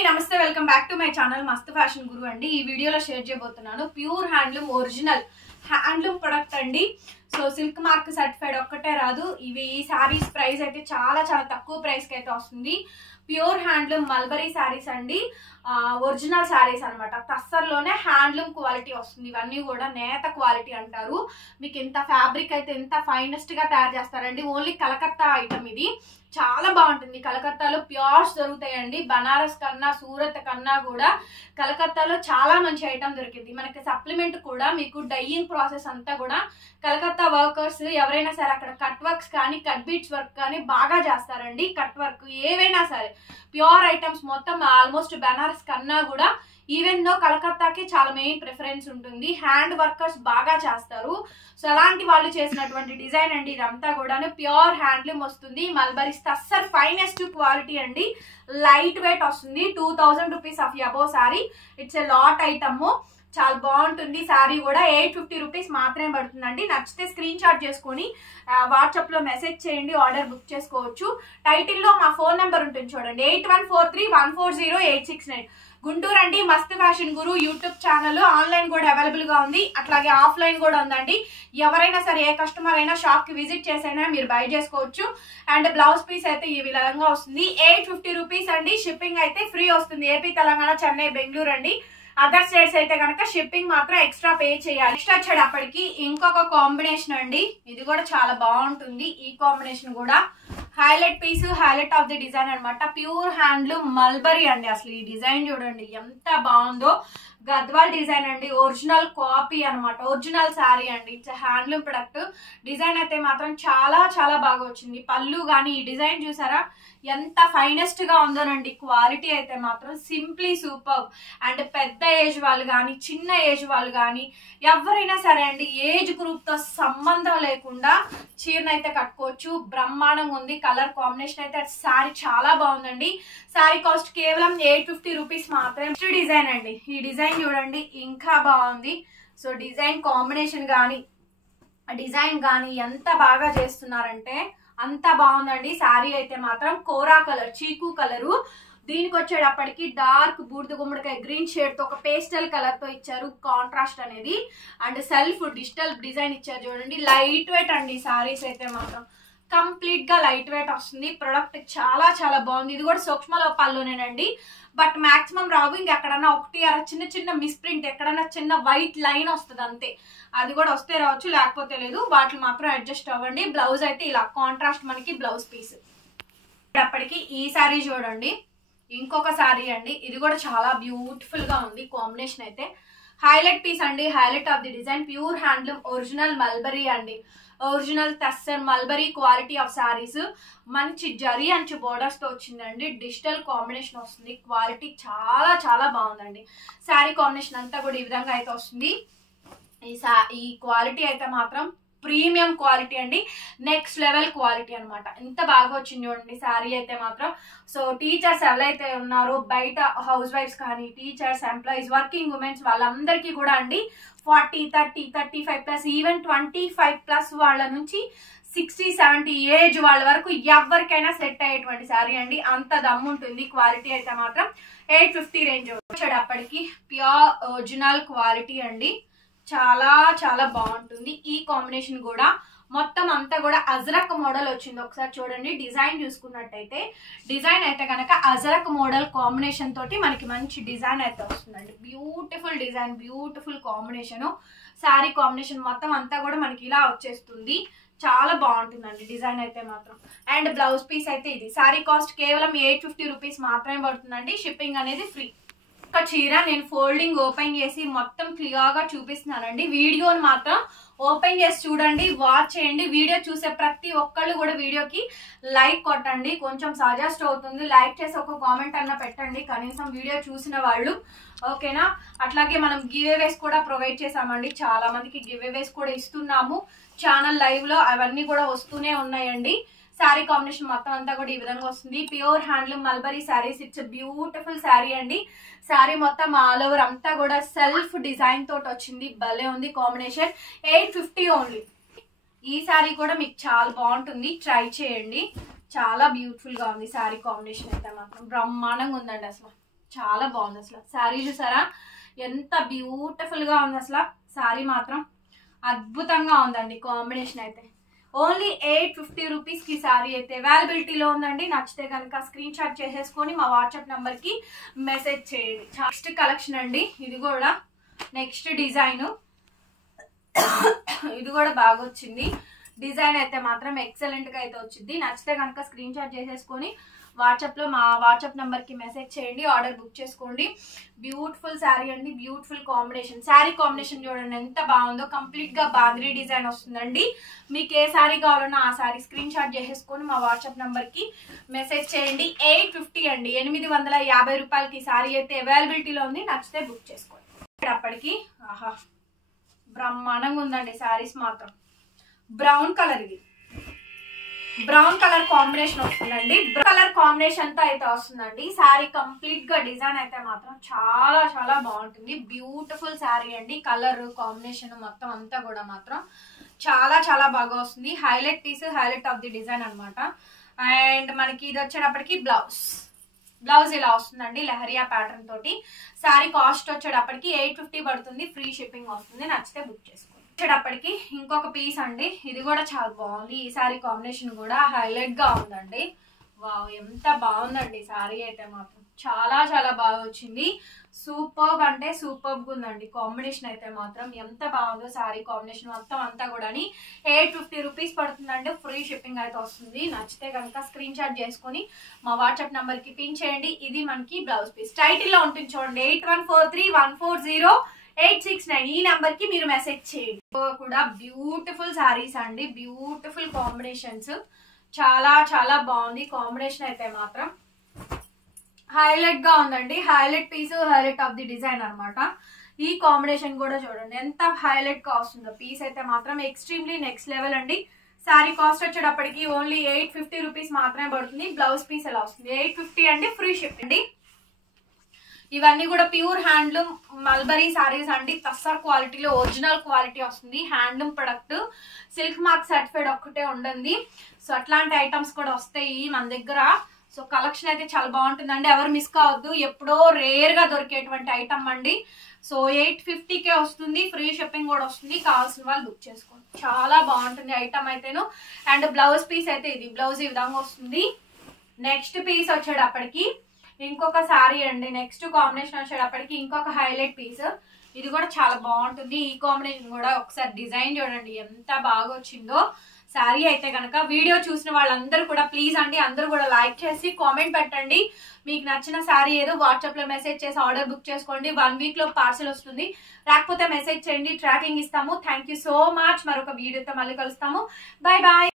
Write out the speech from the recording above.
అండి నమస్తే welcome back to my channel మస్త్ ఫ్యాషన్ గురు అండి. ఈ వీడియోలో షేర్ చేయబోతున్నాను pure handloom original handloom product అండి. సో సిల్క్ మార్క్ సర్టిఫైడ్ ఒక్కటే రాదు. ఇవి ఈ సారీస్ ప్రైస్ అయితే చాలా చాలా తక్కువ ప్రైస్ కి అయితే వస్తుంది. ప్యూర్ హ్యాండ్లూమ్ మల్బరీ సారీస్ అండి, ఒరిజినల్ సారీస్ అనమాట. టస్సర్లోనే హ్యాండ్లూమ్ క్వాలిటీ వస్తుంది. ఇవన్నీ కూడా నేత క్వాలిటీ అంటారు. మీకు ఇంత ఫ్యాబ్రిక్ అయితే ఎంత ఫైనెస్ట్ గా తయారు చేస్తారండి. ఓన్లీ కలకత్తా ఐటమ్ ఇది. చాలా బాగుంటుంది. కలకత్తాలో ప్యూర్స్ దొరుకుతాయండి. బనారస్ కన్నా సూరత్ కన్నా కూడా కలకత్తాలో చాలా మంచి ఐటమ్ దొరికింది. మనకి సప్లిమెంట్ కూడా మీకు డైయింగ్ ప్రాసెస్ అంతా కూడా కలకత్తా వర్కర్స్ ఎవరైనా సరే అక్కడ కట్ వర్క్స్ కానీ కట్ బీట్స్ వర్క్ కానీ బాగా చేస్తారండి. కట్ వర్క్ ఏవైనా సరే ప్యూర్ ఐటమ్స్ మొత్తం ఆల్మోస్ట్ బనారస్ కన్నా కూడా ఈవెన్ దో కలకత్తాకి చాలా మెయిన్ ప్రిఫరెన్స్ ఉంటుంది. హ్యాండ్ వర్కర్స్ బాగా చేస్తారు. సో అలాంటి వాళ్ళు చేసినటువంటి డిజైన్ అండి. ఇదంతా కూడా ప్యూర్ హ్యాండ్లూమ్ వస్తుంది. మల్బరీ టస్సర్ ఫైనెస్ట్ క్వాలిటీ అండి. లైట్ వెయిట్ వస్తుంది. 2000 rupees of above sorry. It's a lot item. చాలా బాగుంటుంది. సారీ కూడా 850 రూపీస్ మాత్రమే పడుతుందండి. నచ్చితే స్క్రీన్ షాట్ చేసుకొని వాట్సాప్ లో మెసేజ్ చేయండి, ఆర్డర్ బుక్ చేసుకోవచ్చు. టైటిల్లో మా ఫోన్ నెంబర్ ఉంటుంది చూడండి, 8143140869. గుంటూరు అండి. మస్త్ ఫ్యాషన్ గురు యూట్యూబ్ ఛానల్ ఆన్లైన్ కూడా అవైలబుల్ గా ఉంది, అట్లాగే ఆఫ్లైన్ కూడా ఉందండి. ఎవరైనా సరే ఏ కస్టమర్ అయినా షాప్ కి విజిట్ చేసైనా మీరు బై చేసుకోవచ్చు. అండ్ బ్లౌజ్ పీస్ అయితే ఈ విధంగా వస్తుంది. 850 రూపీస్ అండి. షిప్పింగ్ అయితే ఫ్రీ వస్తుంది. ఏపీ, తెలంగాణ, చెన్నై, బెంగళూరు అండి. అదర్ స్టేట్స్ అయితే కనుక షిప్పింగ్ మాత్రం ఎక్స్ట్రా పే చేయాలి. నెక్స్ట్ వచ్చేటప్పటికి ఇంకొక కాంబినేషన్ అండి. ఇది కూడా చాలా బాగుంటుంది. ఈ కాంబినేషన్ కూడా highlight piece, highlight of the design అనమాట. ప్యూర్ హ్యాండ్లూమ్ మల్బరీ అండి. అసలు ఈ డిజైన్ చూడండి ఎంత బాగుందో. గద్వాల్ డిజైన్ అండి. ఒరిజినల్ కాపీ అనమాట. ఒరిజినల్ శారీ అండి. It's handloom product. డిజైన్ అయితే మాత్రం చాలా చాలా బాగా వచ్చింది. పళ్ళు కానీ ఈ డిజైన్ చూసారా ఎంత ఫైనెస్ట్ గా ఉందోనండి. క్వాలిటీ అయితే మాత్రం సింప్లీ సూపర్. అండ్ పెద్ద ఏజ్ వాళ్ళు కానీ చిన్న ఏజ్ వాళ్ళు కానీ ఎవరైనా సరే అండి, ఏజ్ గ్రూప్ తో సంబంధం లేకుండా చీరనైతే కట్టుకోవచ్చు. బ్రహ్మాండంగా ఉంది. కలర్ కాంబినేషన్ అయితే శారీ చాలా బాగుందండి. శారీ కాస్ట్ కేవలం 850 రూపీస్ మాత్రమే. నెక్స్ట్ డిజైన్ అండి. ఈ డిజైన్ చూడండి ఇంకా బాగుంది. సో డిజైన్ కాంబినేషన్ కానీ ఎంత బాగా చేస్తున్నారంటే అంత బాగుందండి. శారీ అయితే మాత్రం కోరా కలర్, చీకు కలరు. దీనికి వచ్చేటప్పటికి డార్క్ బూడిద గుమ్మడికాయ గ్రీన్ షేడ్ తో ఒక పేస్టల్ కలర్ తో ఇచ్చారు కాంట్రాస్ట్ అనేది. అండ్ సెల్ఫ్ డిజిటల్ డిజైన్ ఇచ్చారు చూడండి. లైట్ వెయిట్ అండి. శారీస్ అయితే మాత్రం కంప్లీట్ గా లైట్ వెయిట్ వస్తుంది. ప్రొడక్ట్ చాలా చాలా బాగుంది. ఇది కూడా సూక్ష్మ లోపాల్లోనేనండి. బట్ మాక్సిమం రావు. ఇంకెక్కడన్నా ఒకటి చిన్న చిన్న మిస్ప్రింట్, ఎక్కడన్నా చిన్న వైట్ లైన్ వస్తుంది అంతే. అది కూడా వస్తే రావచ్చు, లేకపోతే లేదు. వాటిని మాత్రం అడ్జస్ట్ అవ్వండి. బ్లౌజ్ అయితే ఇలా కాంట్రాస్ట్ మనకి బ్లౌజ్ పీస్. అప్పటికి ఈ శారీ చూడండి ఇంకొక శారీ అండి. ఇది కూడా చాలా బ్యూటిఫుల్ గా ఉంది. కాంబినేషన్ అయితే హైలైట్ పీస్ అండి. Highlight of the design. Pure handloom original mulberry అండి. Original tussar mulberry quality of sarees. మంచి జరీ అంచు బోర్డర్స్ తో వచ్చిందండి. డిజిటల్ కాంబినేషన్ వస్తుంది. క్వాలిటీ చాలా చాలా బాగుందండి. శారీ కాంబినేషన్ అంతా కూడా ఈ విధంగా అయితే వస్తుంది. ఈ క్వాలిటీ అయితే మాత్రం ప్రీమియం క్వాలిటీ అండి. నెక్స్ట్ లెవెల్ క్వాలిటీ అనమాట. ఎంత బాగా వచ్చింది చూడండి శారీ అయితే మాత్రం. సో టీచర్స్ ఎవరైతే ఉన్నారో బయట హౌస్ వైఫ్స్ కానీ టీచర్స్, ఎంప్లాయీస్, వర్కింగ్ ఉమెన్స్ వాళ్ళందరికీ కూడా అండి 40, 30, 35 ప్లస్ ఈవెన్ 25 ప్లస్ వాళ్ళ నుంచి 60, 70 ఏజ్ వాళ్ళ వరకు ఎవరికైనా సెట్ అయ్యేటువంటి శారీ అండి. అంత దమ్ము ఉంటుంది. క్వాలిటీ అయితే మాత్రం 850 రేంజ్ వచ్చేటప్పటికి ప్యూర్ ఒరిజినల్ క్వాలిటీ అండి. చాలా చాలా బాగుంటుంది. ఈ కాంబినేషన్ కూడా మొత్తం అంతా కూడా అజరక్ మోడల్ వచ్చింది. ఒకసారి చూడండి. డిజైన్ చూసుకున్నట్టయితే డిజైన్ అయితే కనుక అజరక్ మోడల్ కాంబినేషన్ తోటి మనకి మంచి డిజైన్ అయితే వస్తుందండి. Beautiful design, beautiful combination. Sari combination మొత్తం అంతా కూడా మనకి ఇలా వచ్చేస్తుంది. చాలా బాగుంటుందండి డిజైన్ అయితే మాత్రం. అండ్ బ్లౌజ్ పీస్ అయితే ఇది. శారీ కాస్ట్ కేవలం 850 రూపీస్ మాత్రమే పడుతుందండి. షిప్పింగ్ అనేది ఫ్రీ. ఒక చీర నేను ఫోల్డింగ్ ఓపెన్ చేసి మొత్తం క్లియర్ గా చూపిస్తున్నానండి. వీడియోని మాత్రం ఓపెన్ చేసి చూడండి, వాచ్ చేయండి. వీడియో చూసే ప్రతి ఒక్కళ్ళు కూడా వీడియోకి లైక్ కొట్టండి. కొంచెం సజెస్ట్ అవుతుంది. లైక్ చేసి ఒక కామెంట్ అన్న పెట్టండి కనీసం వీడియో చూసిన వాళ్ళు. ఓకేనా? అట్లాగే మనం గివ్ అవేస్ కూడా ప్రొవైడ్ చేసామండి. చాలా మందికి గివ్ అవేస్ కూడా ఇస్తున్నాము ఛానల్ లైవ్ లో. అవన్నీ కూడా వస్తూనే ఉన్నాయండి. శారీ కాంబినేషన్ మొత్తం అంతా కూడా ఈ విధంగా వస్తుంది. Pure handloom mulberry saris. It's beautiful sari అండి. శారీ మొత్తం ఆల్ ఓవర్ అంతా కూడా సెల్ఫ్ డిజైన్ తోటి వచ్చింది. భలే ఉంది కాంబినేషన్. 850 ఓన్లీ. ఈ శారీ కూడా మీకు చాలా బాగుంటుంది. ట్రై చేయండి. చాలా బ్యూటిఫుల్ గా ఉంది శారీ కాంబినేషన్ అయితే మాత్రం. బ్రహ్మాండంగా ఉందండి. అసలు చాలా బాగుంది అసలు. శారీ చూసారా ఎంత బ్యూటిఫుల్ గా ఉంది అసలు. శారీ మాత్రం అద్భుతంగా ఉందండి. కాంబినేషన్ అయితే ఓన్లీ 850 రూపీస్ కి శారీ అయితే అవైలబిలిటీలో ఉందండి. నచ్చితే కనుక స్క్రీన్ షాట్ చేసేసుకొని మా వాట్సాప్ నంబర్ కి మెసేజ్ చేయండి. నెక్స్ట్ కలెక్షన్ అండి, ఇది కూడా నెక్స్ట్ డిజైన్. ఇది కూడా బాగా వచ్చింది డిజైన్ అయితే మాత్రం ఎక్సలెంట్ గా అయితే వచ్చింది. నచ్చితే కనుక స్క్రీన్ షాట్ చేసేసుకొని వాట్సాప్ లో మా వాట్సాప్ నంబర్ కి మెసేజ్ చేయండి, ఆర్డర్ బుక్ చేసుకోండి. బ్యూటిఫుల్ శారీ అండి, బ్యూటిఫుల్ కాంబినేషన్. శారీ కాంబినేషన్ చూడండి ఎంత బాగుందో. కంప్లీట్ గా బాంద్రీ డిజైన్ వస్తుందండి. మీకు ఏ శారీ కావాలన్నా ఆ శారీ స్క్రీన్ షాట్ చేసేసుకొని మా వాట్సాప్ నంబర్ కి మెసేజ్ చేయండి. 850 అండి, 850 రూపాయలకి శారీ అయితే అవైలబిలిటీలో ఉంది. నచ్చితే బుక్ చేసుకోండి. అప్పటికి ఆహా బ్రహ్మాండంగా ఉందండి శారీస్ మాత్రం. బ్రౌన్ కలర్, ఇది బ్రౌన్ కలర్ కాంబినేషన్ వస్తుందండి. కలర్ కాంబినేషన్ తో అయితే వస్తుందండి. శారీ కంప్లీట్ గా డిజైన్ అయితే మాత్రం చాలా చాలా బాగుంటుంది. బ్యూటిఫుల్ శారీ అండి. కలర్ కాంబినేషన్ మొత్తం అంతా కూడా మాత్రం చాలా చాలా బాగా వస్తుంది. Highlight piece, highlight of the design అనమాట. అండ్ మనకి ఇది వచ్చేటప్పటికి బ్లౌజ్ ఇలా వస్తుందండి లెహరియా ప్యాటర్న్ తోటి. శారీ కాస్ట్ వచ్చేటప్పటికి 850 పడుతుంది. ఫ్రీ షిప్పింగ్ వస్తుంది. నచ్చితే బుక్ చేసుకోండి. వచ్చేటప్పటికి ఇంకొక పీస్ అండి, ఇది కూడా చాలా బాగుంది. ఈ శారీ కాంబినేషన్ కూడా హైలైట్ గా ఉందండి. వావ్ ఎంత బాగుందండి శారీ అయితే మాత్రం చాలా చాలా బాగా వచ్చింది. సూపర్బ్ అంటే సూపర్బ్ ఉందండి కాంబినేషన్ అయితే మాత్రం. ఎంత బాగుందో శారీ కాంబినేషన్ మొత్తం అంతా కూడా 850 రూపీస్ పడుతుందండి. ఫ్రీ షిప్పింగ్ అయితే వస్తుంది. నచ్చితే కనుక స్క్రీన్ షాట్ చేసుకొని మా వాట్సాప్ నంబర్ కి పిన్ చేయండి. ఇది మనకి బ్లౌజ్ పీస్. టైటిల్ లో ఉంటుంది చూడండి, 8143140869. ఈ నంబర్ కి మీరు మెసేజ్ చేయండి. కూడా బ్యూటిఫుల్ శారీస్ అండి, బ్యూటిఫుల్ కాంబినేషన్స్. చాలా చాలా బాగుంది కాంబినేషన్ అయితే మాత్రం. హైలైట్ గా ఉందండి. Highlight piece, highlight of the design అనమాట. ఈ కాంబినేషన్ కూడా చూడండి ఎంత హైలైట్ గా వస్తుందో. పీస్ అయితే మాత్రం ఎక్స్ట్రీమ్లీ నెక్స్ట్ లెవెల్ అండి. శారీ కాస్ట్ వచ్చేటప్పటికి ఓన్లీ 850 రూపీస్ మాత్రమే పడుతుంది. బ్లౌజ్ పీస్ ఎలా వస్తుంది 850 అండి. ఫ్రీ షిప్ అండి. ఇవన్నీ కూడా ప్యూర్ హ్యాండ్లూమ్ మల్బరీ సారీస్ అండి. టస్సర్ క్వాలిటీలో ఒరిజినల్ క్వాలిటీ వస్తుంది. Handloom product, silk mark certified ఒక్కటే ఉండండి. సో అట్లాంటి ఐటమ్స్ కూడా వస్తాయి మన దగ్గర. సో కలెక్షన్ అయితే చాలా బాగుంటుందండి. ఎవరు మిస్ కావద్దు. ఎప్పుడో రేర్ గా దొరికేటువంటి ఐటమ్ అండి. సో 850కే వస్తుంది. ఫ్రీ షిప్పింగ్ కూడా వస్తుంది. కావాల్సిన వాళ్ళు బుక్ చేసుకోండి. చాలా బాగుంటుంది ఐటమ్ అయితేను. అండ్ బ్లౌజ్ పీస్ అయితే ఇది బ్లౌజ్ ఈ విధంగా వస్తుంది. నెక్స్ట్ పీస్ వచ్చేటప్పటికి ఇంకొక శారీ అండి. నెక్స్ట్ కాంబినేషన్ వచ్చేటప్పటికి ఇంకొక హైలైట్ పీస్. ఇది కూడా చాలా బాగుంటుంది. ఈ కాంబినేషన్ కూడా ఒకసారి డిజైన్ చూడండి ఎంత బాగా వచ్చిందో. శారీ అయితే కనుక వీడియో చూసిన వాళ్ళందరూ కూడా ప్లీజ్ అండి అందరూ కూడా లైక్ చేసి కామెంట్ పెట్టండి. మీకు నచ్చిన శారీ ఏదో వాట్సాప్ లో మెసేజ్ చేసి ఆర్డర్ బుక్ చేసుకోండి. 1 వీక్ లో పార్సల్ వస్తుంది. రాకపోతే మెసేజ్ చేయండి, ట్రాకింగ్ ఇస్తాము. Thank you so much. మరొక వీడియోతో మళ్ళీ కలుస్తాము. Bye bye.